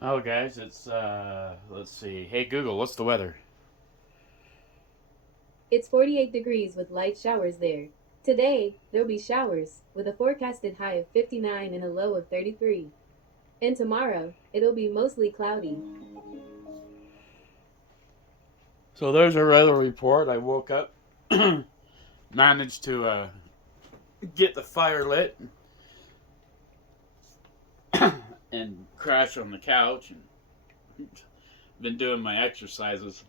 Oh, guys, it's let's see. Hey Google, what's the weather? It's 48 degrees with light showers there. Today, there'll be showers, with a forecasted high of 59 and a low of 33. And tomorrow, it'll be mostly cloudy. So there's our weather report. I woke up, managed to get the fire lit, and crash on the couch, and been doing my exercises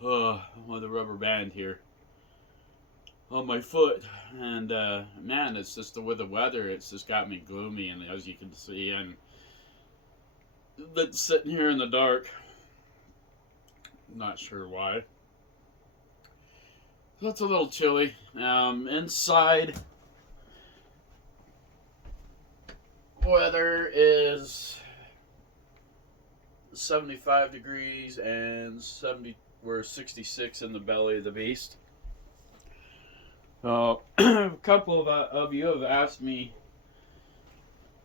with a rubber band here on my foot. And man, it's just with the weather, it's just got me gloomy, and as you can see, I'm sitting here in the dark. Not sure why. So it's a little chilly. Inside, weather is 75 degrees and 70. We're 66 in the belly of the beast. A couple of you have asked me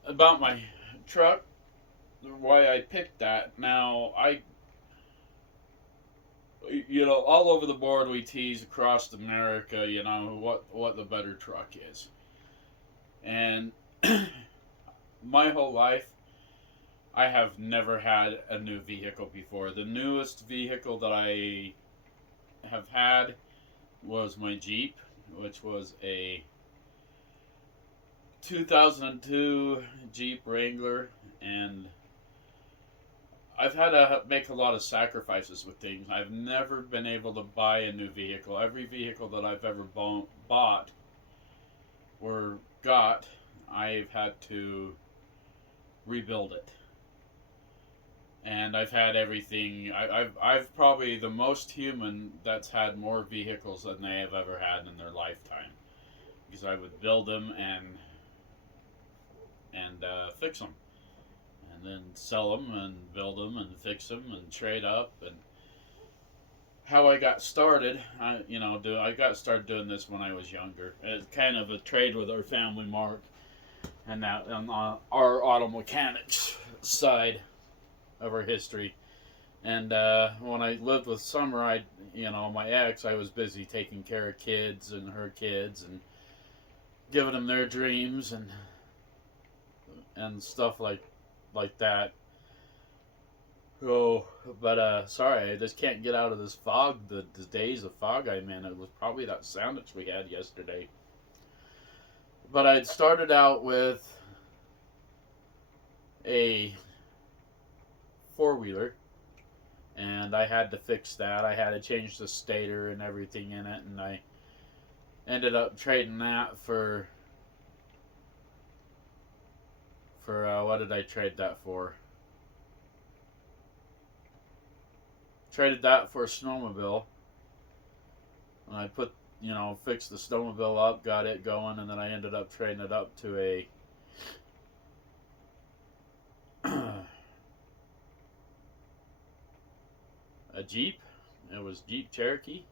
about my truck, why I picked that. Now, all over the board we tease across America, what the better truck is. And my whole life, I have never had a new vehicle before. The newest vehicle that I have had was my Jeep, which was a 2002 Jeep Wrangler, and I've had to make a lot of sacrifices with things. I've never been able to buy a new vehicle. Every vehicle that I've ever bought or got, I've had to rebuild it. And I've had everything. I've probably the most human that's had more vehicles than they have ever had in their lifetime, because I would build them and fix them, and then sell them and build them and fix them and trade up. And how I got started, I got started doing this when I was younger. It's kind of a trade with our family, Mark, and that on our auto mechanics side of our history. And when I lived with Summer, my ex, I was busy taking care of kids and her kids and giving them their dreams and stuff like that. Oh, but sorry, I just can't get out of this fog. The days of fog I'm in. It was probably that sandwich we had yesterday. But I'd started out with a four wheeler, and I had to fix that. I had to change the stator and everything in it, and I ended up trading that for what did I trade that for? Traded that for a snowmobile, and I fixed the snowmobile up, got it going, and then I ended up trading it up to a Jeep. It was Jeep Cherokee.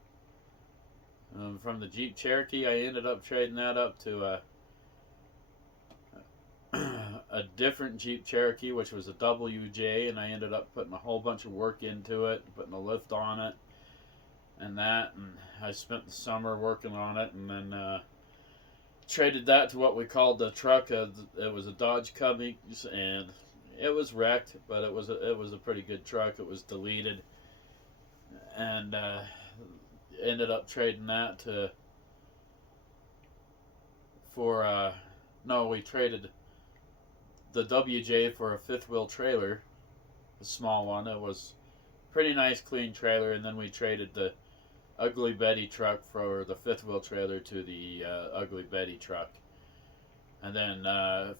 From the Jeep Cherokee, I ended up trading that up to a different Jeep Cherokee, which was a WJ, and I ended up putting a whole bunch of work into it, putting a lift on it, and that, and I spent the summer working on it, and then traded that to what we called the truck. It was a Dodge Cummins, and it was wrecked, but it was a pretty good truck. It was deleted, and ended up trading that to for no, we traded the WJ for a fifth wheel trailer, a small one. It was pretty nice, clean trailer, and then we traded the Ugly Betty truck for the fifth wheel trailer to the Ugly Betty truck. And then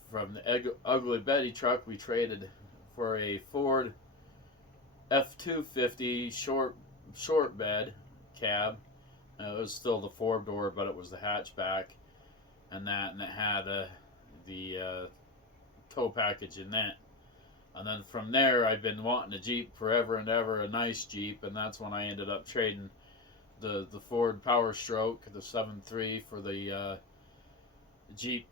from the Ugly Betty truck, we traded for a Ford F-250 short bed cab. It was still the four door, but it was the hatchback, and it had the tow package in that. And then from there, I've been wanting a Jeep forever and ever, a nice Jeep, and that's when I ended up trading the Ford Power Stroke, the 7.3, for the Jeep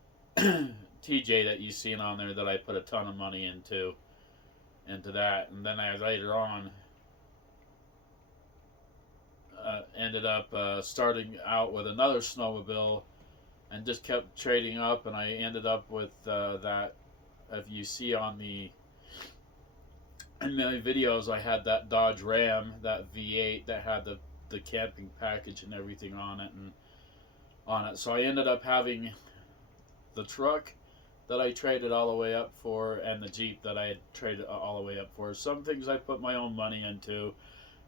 TJ that you seen on there that I put a ton of money into that, and then I later on ended up starting out with another snowmobile and just kept trading up, and I ended up with that. If you see on the in my videos, I had that Dodge Ram, that V8 that had the camping package and everything on it, and on it. So I ended up having the truck that I traded all the way up for, and the Jeep that I had traded all the way up for. Some things I put my own money into,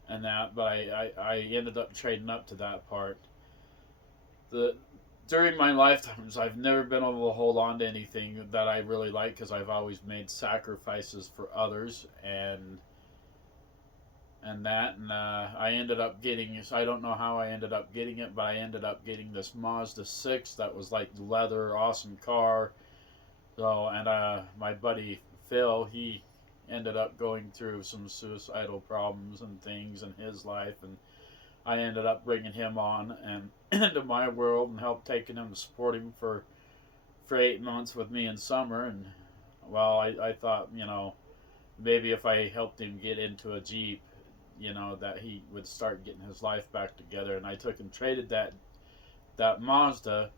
and that, but I ended up trading up to that part. The During my lifetimes, I've never been able to hold on to anything that I really like because I've always made sacrifices for others, and I ended up getting. I don't know how I ended up getting it, but I ended up getting this Mazda 6 that was like leather, awesome car. So, and my buddy Phil, he ended up going through some suicidal problems and things in his life, and I ended up bringing him on and into my world and helped taking him to support him for 8 months with me in summer. And well, I thought, maybe if I helped him get into a Jeep, that he would start getting his life back together. And I took and traded that Mazda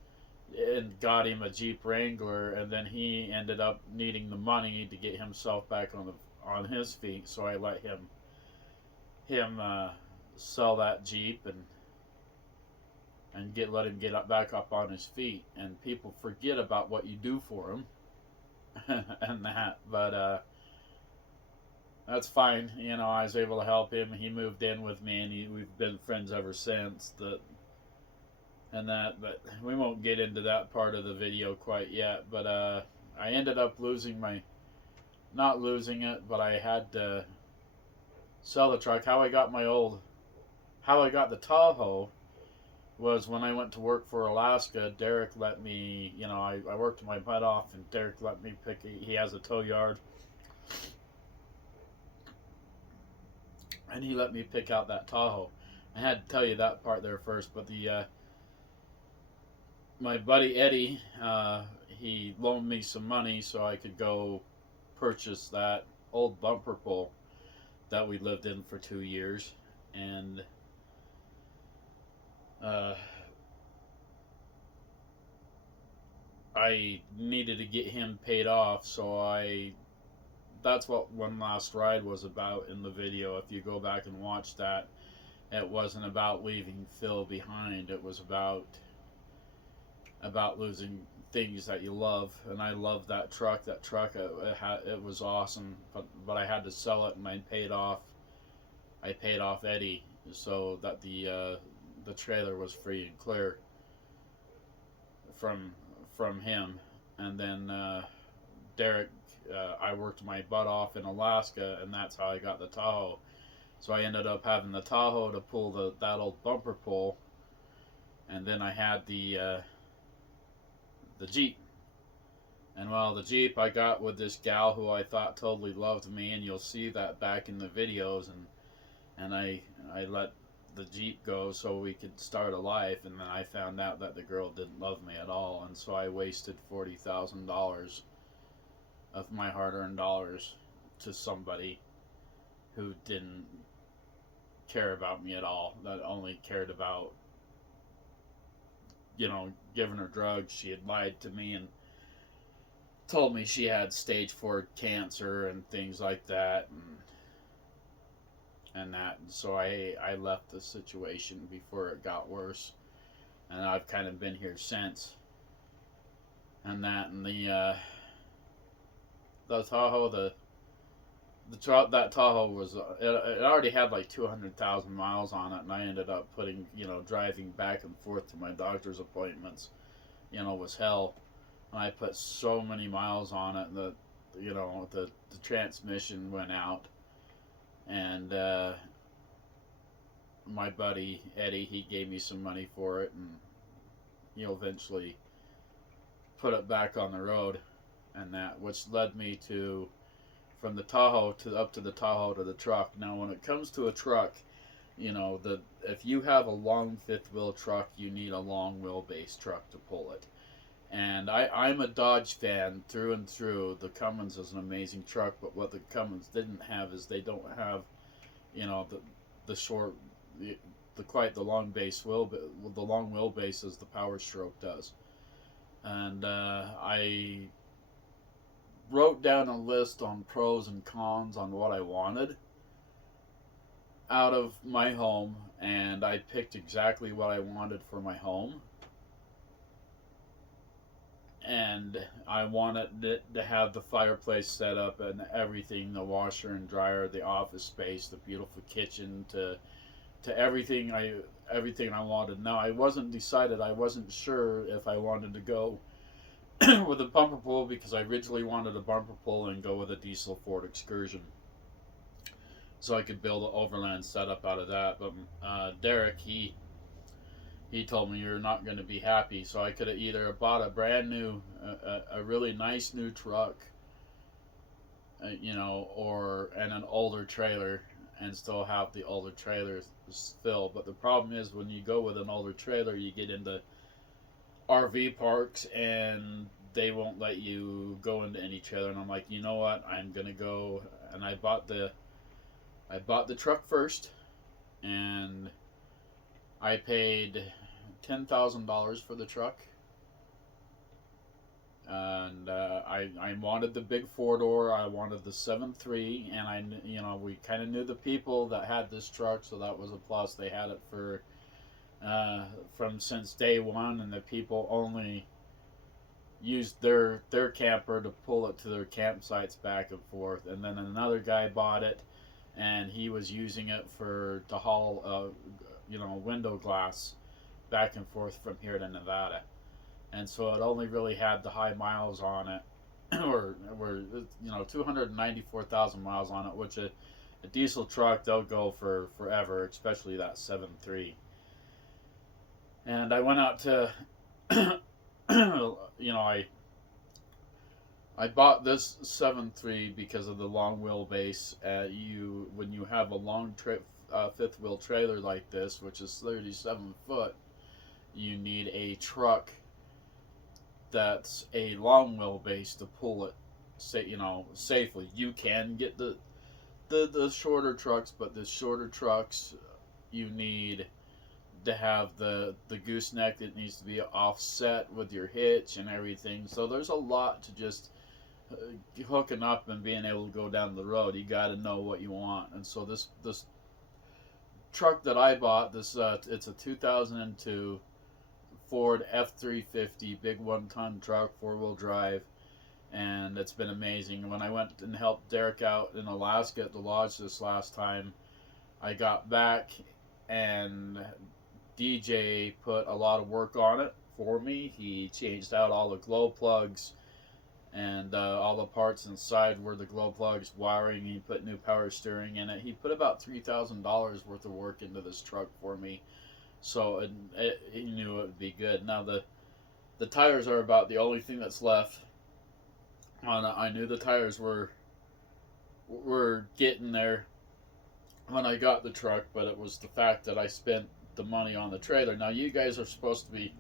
and got him a Jeep Wrangler, and then he ended up needing the money to get himself back on his feet. So I let him sell that Jeep and let him get back up on his feet. And people forget about what you do for them and that, but that's fine. I was able to help him. He moved in with me, and we've been friends ever since. But we won't get into that part of the video quite yet. But I ended up not losing it, but I had to sell the truck. How I got the Tahoe was when I went to work for Alaska. Derek let me, I worked my butt off, and Derek let me pick. He has a tow yard, and he let me pick out that Tahoe. I had to tell you that part there first, but my buddy Eddie, he loaned me some money so I could go purchase that old bumper pole that we lived in for 2 years, and I needed to get him paid off, so that's what One Last Ride was about in the video. If you go back and watch that, it wasn't about leaving Phil behind. It was about losing things that you love, and I love that truck. It was awesome, but I had to sell it, and I paid off Eddie so that the trailer was free and clear from him. And then Derek, I worked my butt off in Alaska, and that's how I got the Tahoe. So I ended up having the Tahoe to pull that old bumper pole, and then I had the Jeep. And well, the Jeep I got with this gal who I thought totally loved me, and you'll see that back in the videos. And I let the Jeep go so we could start a life, and then I found out that the girl didn't love me at all, and so I wasted $40,000 of my hard-earned dollars to somebody who didn't care about me at all, that only cared about giving her drugs. She had lied to me and told me she had stage 4 cancer and things like that, and that. And so I left the situation before it got worse, and I've kind of been here since. And that, and the Tahoe, that Tahoe was it already had like 200,000 miles on it, and I ended up putting driving back and forth to my doctor's appointments, was hell. And I put so many miles on it, and the transmission went out, and my buddy Eddie, he gave me some money for it, and eventually put it back on the road, and that, which led me to from the Tahoe up to the Tahoe to the truck. Now, when it comes to a truck, if you have a long fifth wheel truck, you need a long wheelbase truck to pull it. And I'm a Dodge fan through and through. The Cummins is an amazing truck, but what the Cummins didn't have is they don't have, the short, the quite the long base wheel, the long wheelbase as the Power Stroke does. And I wrote down a list on pros and cons on what I wanted out of my home, and I picked exactly what I wanted for my home. And I wanted it to have the fireplace set up and everything, the washer and dryer, the office space, the beautiful kitchen, to everything I wanted. Now I wasn't decided. I wasn't sure if I wanted to go with a bumper pull, because I originally wanted a bumper pull and go with a diesel Ford Excursion, so I could build an overland setup out of that. But Derek, he told me you're not going to be happy. So I could have either bought a brand new, a really nice new truck, or and an older trailer, and still have the older trailer fill. But the problem is when you go with an older trailer, you get into RV parks and they won't let you go into any trailer. And I'm like, you know what? I'm gonna go, and I bought the truck first, and I paid $10,000 for the truck, and I wanted the big 4-door. I wanted the 7.3, and we kind of knew the people that had this truck, so that was a plus. They had it for from since day one, and the people only used their camper to pull it to their campsites back and forth. And then another guy bought it, and he was using it to haul window glass back and forth from here to Nevada. And so it only really had the high miles on it, or 294,000 miles on it, which a diesel truck, they'll go for forever, especially that 7.3. And I went out to, I bought this 7.3 because of the long wheelbase. When you have a long fifth wheel trailer like this, which is 37 foot, you need a truck that's a long wheelbase to pull it, safely. You can get the shorter trucks, but the shorter trucks, you need to have the gooseneck that needs to be offset with your hitch and everything. So there's a lot to just hooking up and being able to go down the road. You got to know what you want. And so this truck that I bought, it's a 2002 Ford F350, big 1-ton truck, 4-wheel drive, and it's been amazing. When I went and helped Derek out in Alaska at the lodge this last time, I got back and DJ put a lot of work on it for me. He changed out all the glow plugs and all the parts inside where the glow plugs, wiring. He put new power steering in it. He put about $3,000 worth of work into this truck for me. So he knew it would be good. Now the tires are about the only thing that's left. I knew the tires were getting there when I got the truck, but it was the fact that I spent the money on the trailer. Now you guys are supposed to be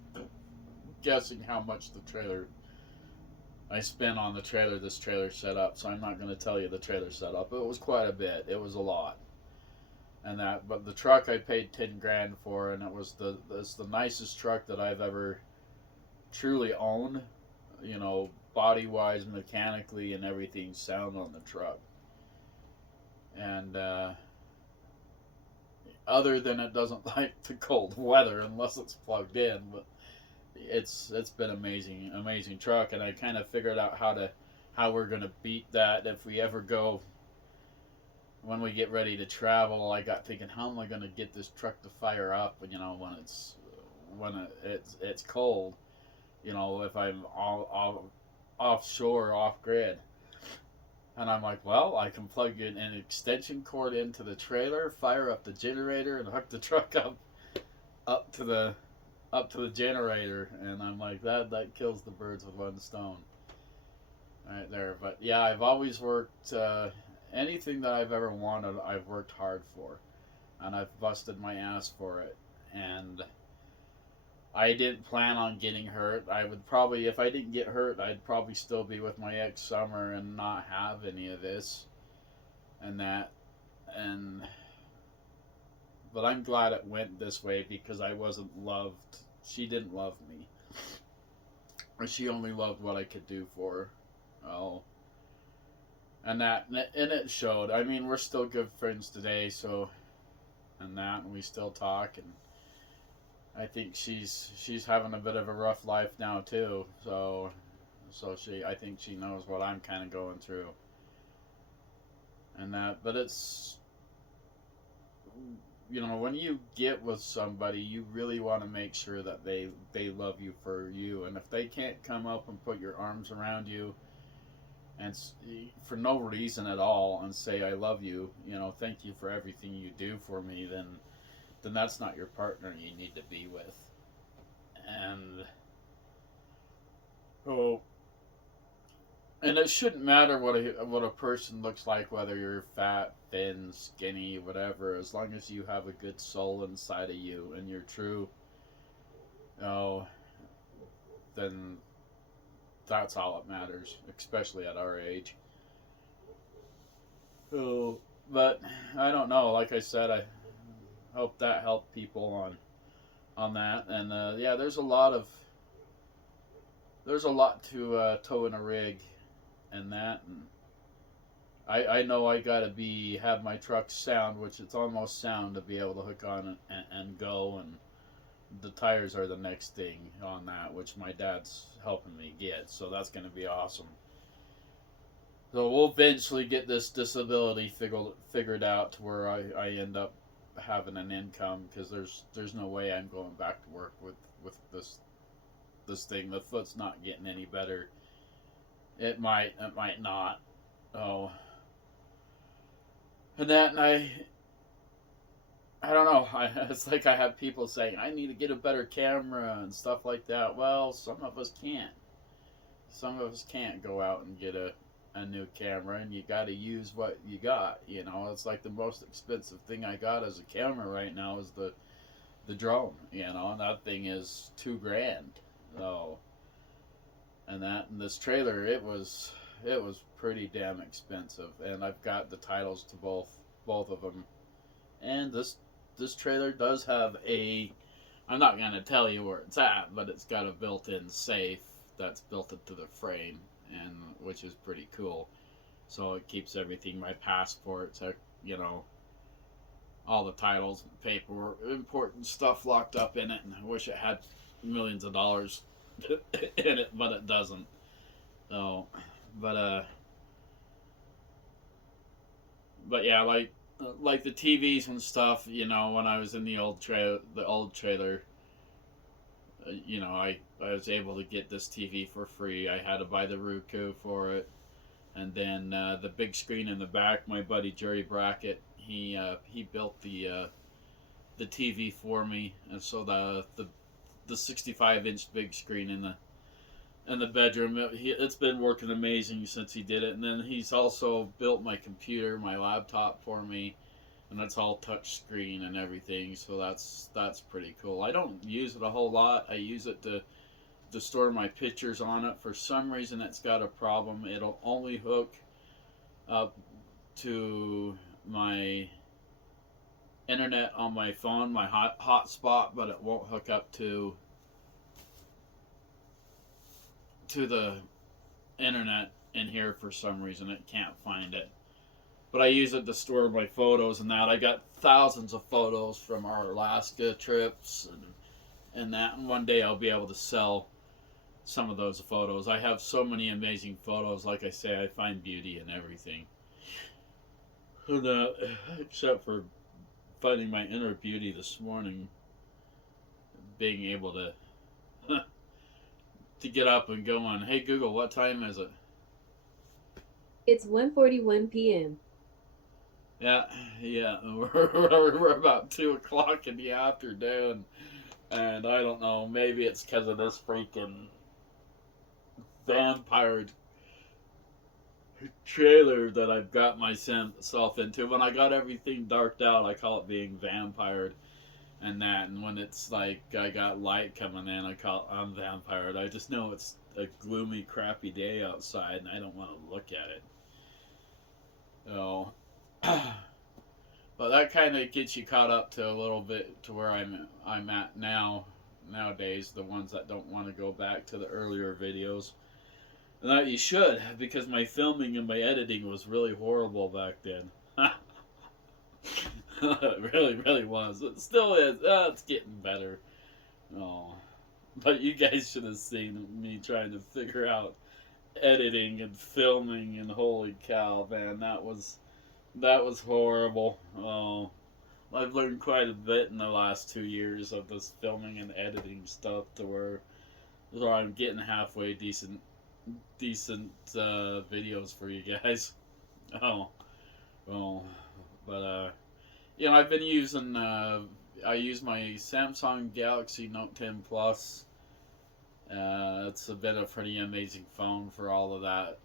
guessing how much the trailer I spent on the trailer. This trailer set up, so I'm not going to tell you the trailer set up. It was quite a bit. It was a lot. But the truck I paid $10,000 for, and it's the nicest truck that I've ever truly owned. Body wise, mechanically, and everything sound on the truck. And other than it doesn't like the cold weather unless it's plugged in, but it's been amazing truck. And I kind of figured out how we're gonna beat that if we ever go. When we get ready to travel, I got thinking, how am I going to get this truck to fire up? When it's cold, if I'm all offshore, off grid. And I'm like, well, I can plug in an extension cord into the trailer, fire up the generator, and hook the truck up to the generator. And I'm like, that kills the birds with one stone, right there. But yeah, I've always worked. Anything that I've ever wanted, I've worked hard for, and I've busted my ass for it. And I didn't plan on getting hurt. I would probably, if I didn't get hurt, I'd probably still be with my ex Summer and not have any of this and that. And but I'm glad it went this way because I wasn't loved. She didn't love me. Or she only loved what I could do for her. Oh, and it showed. I mean, we're still good friends today, so and we still talk, and I think she's having a bit of a rough life now too. So I think she knows what I'm kind of going through, and that. But it's, when you get with somebody, you really want to make sure that they love you for you, and if they can't come up and put your arms around you and for no reason at all and say I love you, thank you for everything you do for me, then that's not your partner you need to be with. And oh, and it shouldn't matter what a person looks like, whether you're fat, thin, skinny, whatever, as long as you have a good soul inside of you and you're true. Oh, then that's all that matters, especially at our age. Oh, but I don't know. Like I said, I hope that helped people on that. And yeah, there's a lot to tow in a rig and that. And I know I gotta have my truck sound, which it's almost sound to be able to hook on and go. And the tires are the next thing on that, which my dad's helping me get. So that's gonna be awesome. So we'll eventually get this disability figured out to where I end up having an income, because there's no way I'm going back to work with this thing. The foot's not getting any better. It might not. Oh, and I don't know. It's like I have people saying I need to get a better camera and stuff like that. Well, some of us can't. Some of us can't go out and get a new camera, and you got to use what you got. It's like the most expensive thing I got as a camera right now is the drone. And that thing is $2,000. So, and this trailer, it was pretty damn expensive, and I've got the titles to both of them. And this trailer does have I'm not gonna tell you where it's at, but it's got a built-in safe that's built into the frame, and which is pretty cool. So it keeps everything, my passports, all the titles and paperwork, important stuff locked up in it. And I wish it had millions of dollars in it, but it doesn't. So, but but yeah, like the TVs and stuff. When I was in the old trailer, I was able to get this TV for free. I had to buy the Roku for it, and then the big screen in the back. My buddy Jerry Brackett, he built the TV for me, and so the 65-inch big screen in the bedroom. It's been working amazing since he did it. And then he's also built my computer, my laptop for me, and that's all touch screen and everything. So that's pretty cool. I don't use it a whole lot. I use it to store my pictures on it. For some reason, it's got a problem. It'll only hook up to my internet on my phone, my hotspot, but it won't hook up to the internet in here for some reason. It can't find it. But I use it to store my photos and that. I got thousands of photos from our Alaska trips and that. And one day I'll be able to sell some of those photos. I have so many amazing photos. Like I say, I find beauty in everything. And, except for finding my inner beauty this morning, being able to to get up and go on, hey Google, what time is it? It's 1:41 p.m. Yeah, we're about 2 o'clock in the afternoon, and I don't know, maybe it's because of this freaking vampire trailer that I've got myself into. When I got everything darked out, I call it being vampired. and that. And when it's like I got light coming in, I'm vampired. I just know it's a gloomy, crappy day outside, and I don't want to look at it. So, but that kind of gets you caught up to a little bit to where I'm at now nowadays. The ones that don't want to go back to the earlier videos. And that you should, because my filming and my editing was really horrible back then. It really, really was. It still is. It's getting better. Oh, but you guys should have seen me trying to figure out editing and filming, and holy cow, man, that was horrible. Oh, I've learned quite a bit in the last 2 years of this filming and editing stuff to where I'm getting halfway decent videos for you guys. Oh, oh, but I've been using I use my Samsung Galaxy Note 10 Plus. It's been a pretty amazing phone for all of that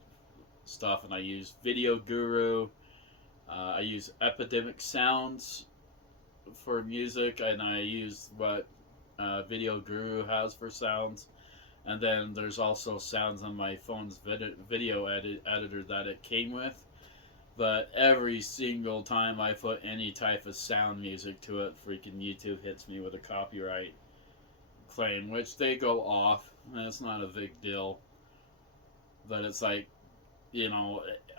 stuff, and I use Video Guru. I use Epidemic Sounds for music, and I use what Video Guru has for sounds. And then there's also sounds on my phone's video editor that it came with. But every single time I put any type of sound music to it, freaking YouTube hits me with a copyright claim, which they go off, and it's not a big deal. But it's like,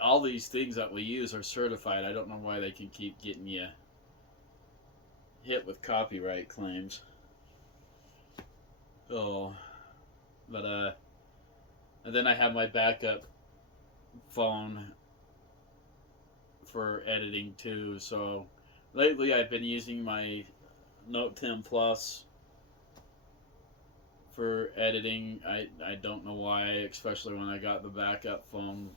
all these things that we use are certified. I don't know why they can keep getting you hit with copyright claims. Oh, but and then I have my backup phone for editing too. So lately I've been using my Note 10 Plus for editing. I don't know why, especially when I got the backup phone.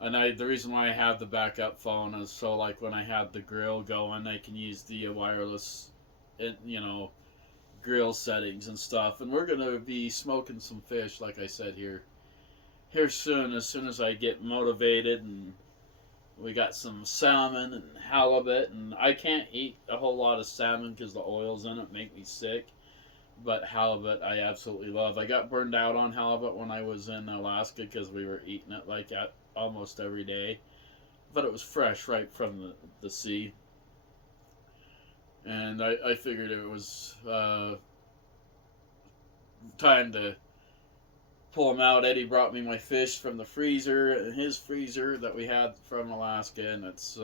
And the reason why I have the backup phone is so like when I have the grill going, I can use the wireless, grill settings and stuff. And we're gonna be smoking some fish, like I said here soon. As soon as I get motivated, and we got some salmon and halibut. And I can't eat a whole lot of salmon because the oils in it make me sick. But halibut I absolutely love. I got burned out on halibut when I was in Alaska because we were eating it like almost every day. But it was fresh right from the sea. And I figured it was time to pull them out. Eddie brought me my fish from the freezer, his freezer that we had from Alaska, and it's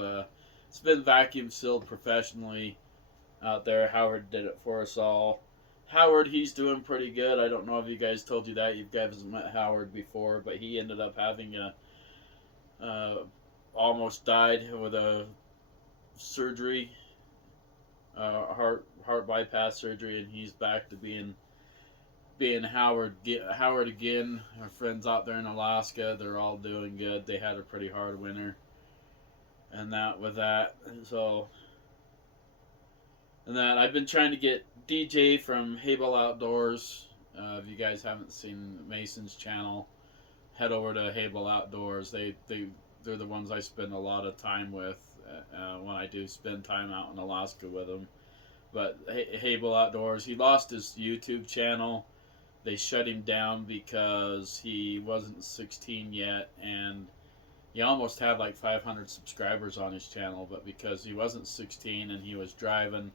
been vacuum sealed professionally out there. Howard did it for us all. Howard, he's doing pretty good. I don't know if you guys told you that. You guys haven't met Howard before, but he ended up having almost died with a surgery, heart bypass surgery, and he's back to being Howard again. Our friends out there in Alaska, they're all doing good. They had a pretty hard winter, and I've been trying to get DJ from Hable Outdoors. If you guys haven't seen Mason's channel, head over to Hable Outdoors. They're the ones I spend a lot of time with when I do spend time out in Alaska with them. But Hable Outdoors, he lost his YouTube channel. They shut him down because he wasn't 16 yet, and he almost had like 500 subscribers on his channel, but because he wasn't 16 and he was driving,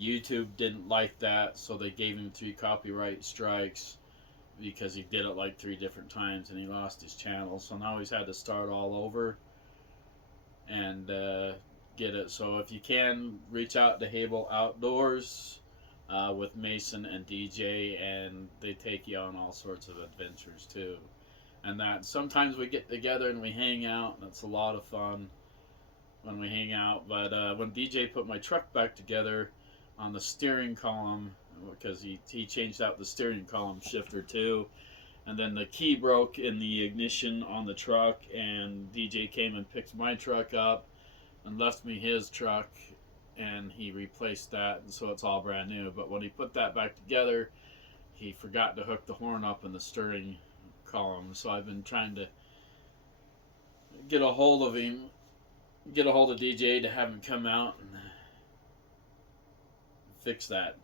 YouTube didn't like that, so they gave him 3 copyright strikes because he did it like 3 different times, and he lost his channel. So now he's had to start all over and get it. So if you can, reach out to Hable Outdoors with Mason and DJ, and they take you on all sorts of adventures too. And that sometimes we get together and we hang out, and it's a lot of fun when we hang out. But when DJ put my truck back together on the steering column, because he changed out the steering column shifter too, and then the key broke in the ignition on the truck, and DJ came and picked my truck up and left me his truck, and he replaced that, and so it's all brand new. But when he put that back together, he forgot to hook the horn up in the steering column. So I've been trying to get a hold of DJ to have him come out and fix that.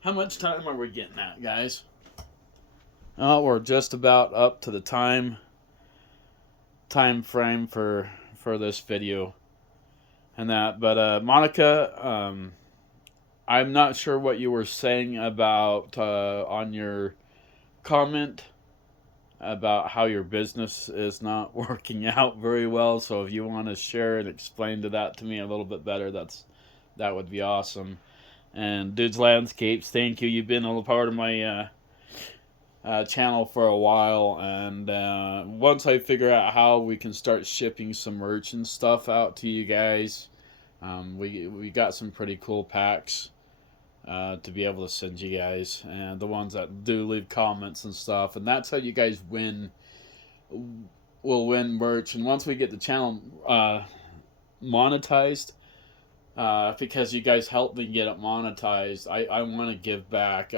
How much time are we getting at, guys? Oh, we're just about up to the time frame for this video and that. But Monica, I'm not sure what you were saying about on your comment about how your business is not working out very well. So if you want to share and explain that to me a little bit better, that would be awesome. And Dude's Landscapes, thank you. You've been a part of my channel for a while, and once I figure out how we can start shipping some merch and stuff out to you guys, we got some pretty cool packs to be able to send you guys, and the ones that do leave comments and stuff, and that's how you guys will win merch. And once we get the channel monetized, because you guys helped me get it monetized, I want to give back,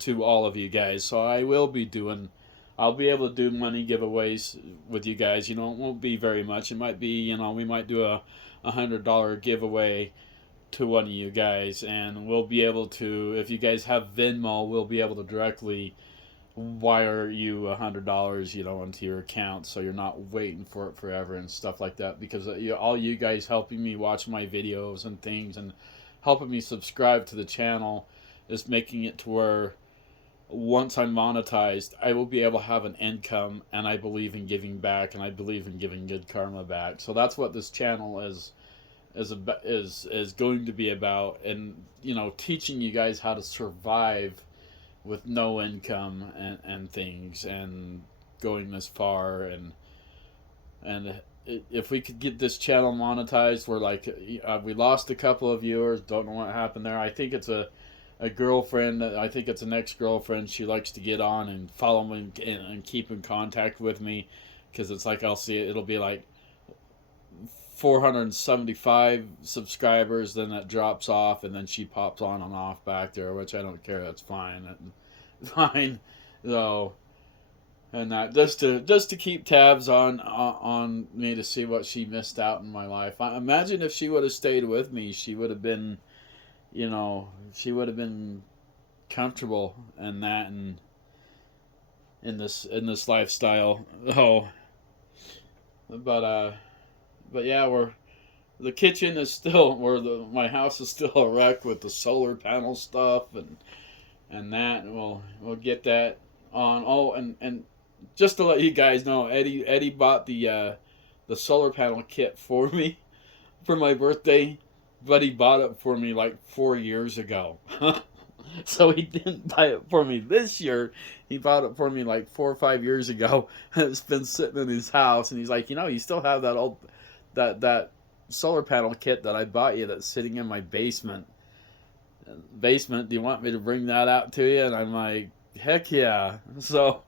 to all of you guys. So I'll be able to do money giveaways with you guys. It won't be very much. It might be, we might do a $100 giveaway to one of you guys, and we'll be able to, if you guys have Venmo, we'll be able to directly wire you $100, into your account, so you're not waiting for it forever and stuff like that. Because all you guys helping me watch my videos and things, and helping me subscribe to the channel, is making it to where once I'm monetized, I will be able to have an income, and I believe in giving back, and I believe in giving good karma back. So that's what this channel is going to be about, and teaching you guys how to survive with no income and things, and going this far, and if we could get this channel monetized, we're like, we lost a couple of viewers, don't know what happened there. I think it's a girlfriend, I think it's an ex-girlfriend. She likes to get on and follow me and keep in contact with me, because it's like I'll see it'll be like 475 subscribers, then that drops off, and then she pops on and off back there, which I don't care. That's fine. Fine. So, and that just to keep tabs on me, to see what she missed out in my life. I imagine if she would have stayed with me, she would have been, she would have been comfortable in that, and in this lifestyle. Oh, but yeah, the kitchen is still, my house is still a wreck with the solar panel stuff and that, and we'll get that on. Oh, and just to let you guys know, Eddie bought the solar panel kit for me for my birthday, but he bought it for me like 4 years ago. So he didn't buy it for me this year. He bought it for me like 4 or 5 years ago. It's been sitting in his house, and he's like, you still have that old that solar panel kit that I bought you that's sitting in my basement. Do you want me to bring that out to you? And I'm like, heck yeah. So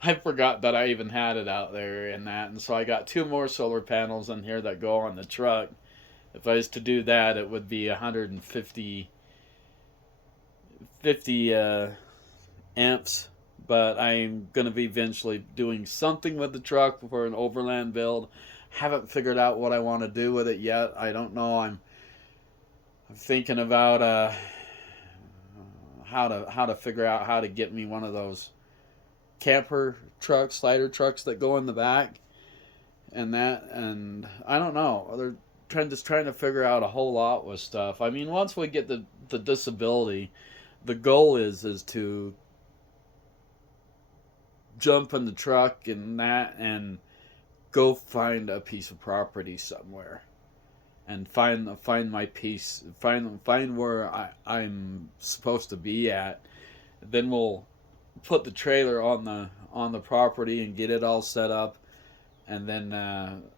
I forgot that I even had it out there and that. And so I got 2 more solar panels in here that go on the truck. If I was to do that, it would be 150 amps. But I'm going to be eventually doing something with the truck for an overland build. Haven't figured out what I want to do with it yet. I don't know. I'm thinking about how to figure out how to get me one of those camper trucks, slider trucks that go in the back, and that. And I don't know. They're trying to figure out a whole lot with stuff. I mean, once we get the disability, the goal is to jump in the truck and that, and go find a piece of property somewhere, and find my piece, find where I'm supposed to be at. Then we'll put the trailer on the property and get it all set up, and then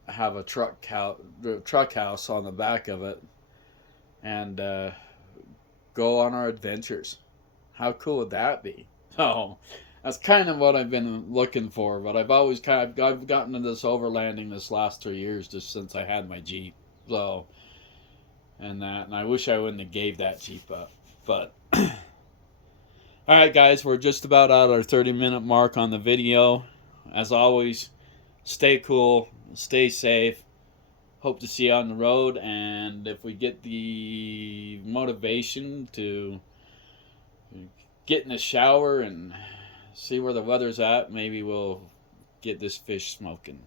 have a truck house on the back of it, and go on our adventures. How cool would that be? Oh, that's kind of what I've been looking for, but I've gotten into this overlanding this last 3 years, just since I had my Jeep. So, and I wish I wouldn't have gave that Jeep up. But alright guys, we're just about at our 30-minute mark on the video. As always, stay cool, stay safe. hope to see you on the road. And if we get the motivation to get in the shower and see where the weather's at, maybe we'll get this fish smoking.